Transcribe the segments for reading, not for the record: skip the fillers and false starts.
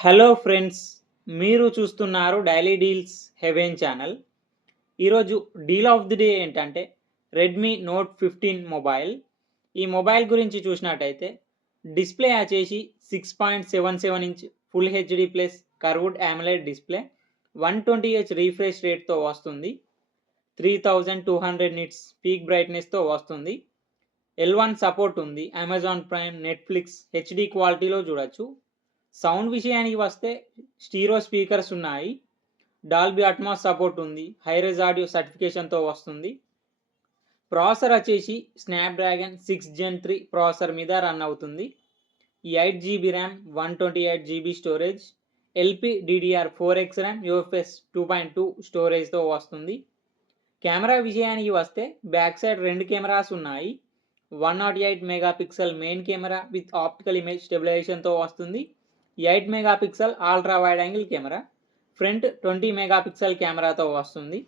Hello friends, మీరు చూస్తున్నారు daily deals heaven channel. ఈరోజు డీల్ ఆఫ్ ది డే ఏంటంటే రెడ్మీ నోట్ 15 మొబైల్. ఈ మొబైల్ గురించి చూసినట్టయితే డిస్ప్లే వచ్చేసి 6.77 inch full HD plus curved AMOLED display, 120Hz refresh రేట్తో వస్తుంది, 3200 నిట్స్ పీక్ బ్రైట్నెస్తో వస్తుంది. L1 సపోర్ట్ ఉంది. అమెజాన్ ప్రైమ్, నెట్ఫ్లిక్స్ హెచ్డి క్వాలిటీలో చూడొచ్చు. సౌండ్ విషయానికి వస్తే స్టీరియో స్పీకర్స్ ఉన్నాయి. డాల్బీ అట్మాస్ సపోర్ట్ ఉంది. హైరెజ్ ఆడియో సర్టిఫికేషన్తో వస్తుంది. ప్రాసెసర్ వచ్చేసి స్నాప్డ్రాగన్ 6 Gen 3 ప్రాసెసర్ మీద రన్ అవుతుంది. 8GB RAM, 128GB storage, LPDDR4X RAM, UFS 2.2 స్టోరేజ్తో వస్తుంది. కెమెరా విషయానికి వస్తే బ్యాక్ సైడ్ 2 కెమెరాస్ ఉన్నాయి. 108 megapixel main camera with optical image స్టెబిలైజేషన్తో వస్తుంది. 8 megapixel ultra wide angle camera, front 20 megapixel కెమెరాతో వస్తుంది.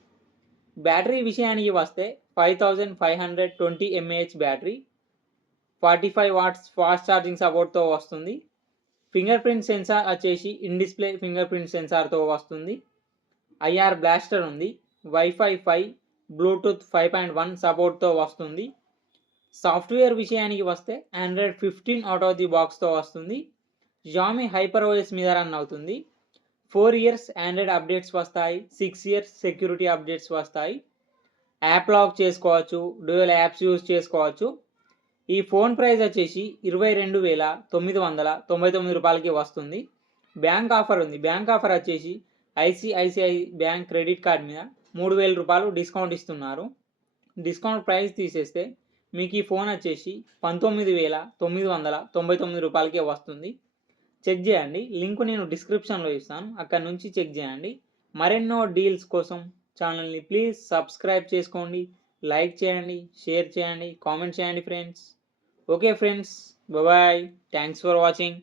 బ్యాటరీ విషయానికి వస్తే 5520 mAh battery, 45 watts fast charging సపోర్ట్తో వస్తుంది. ఫింగర్ ప్రింట్ సెన్సార్ వచ్చేసి ఇన్ డిస్ప్లే ఫింగర్ ప్రింట్ సెన్సార్తో వస్తుంది. IR బ్లాస్టర్ ఉంది. వైఫై 5, బ్లూటూత్ 5.1 సపోర్ట్తో వస్తుంది. సాఫ్ట్వేర్ విషయానికి వస్తే ఆండ్రాయిడ్ 15 అవుట్ ఆఫ్ ది బాక్స్తో వస్తుంది. Xiaomi HyperOS మీద రన్ అవుతుంది. 4 years ఆండ్రాయిడ్ అప్డేట్స్ వస్తాయి. 6 years సెక్యూరిటీ అప్డేట్స్ వస్తాయి. యాప్ లాక్ చేసుకోవచ్చు, డ్యూయల్ యాప్స్ యూజ్ చేసుకోవచ్చు. ఈ ఫోన్ ప్రైస్ వచ్చేసి 22,999 రూపాయలకి వస్తుంది. బ్యాంక్ ఆఫర్ ఉంది. బ్యాంక్ ఆఫర్ వచ్చేసి ICICI బ్యాంక్ క్రెడిట్ కార్డ్ మీద 3,000 రూపాయలు డిస్కౌంట్ ఇస్తున్నారు. డిస్కౌంట్ ప్రైస్ తీసేస్తే మీకు ఈ ఫోన్ వచ్చేసి 19,999 రూపాయలకే వస్తుంది. చెక్ చేయండి. లింక్ నేను డిస్క్రిప్షన్లో ఇస్తాను, అక్కడ నుంచి చెక్ చేయండి. మరెన్నో డీల్స్ కోసం ఛానల్ని ప్లీజ్ సబ్స్క్రైబ్ చేసుకోండి, లైక్ చేయండి, షేర్ చేయండి, కామెంట్ చేయండి friends. Okay friends, bye. Thanks for watching.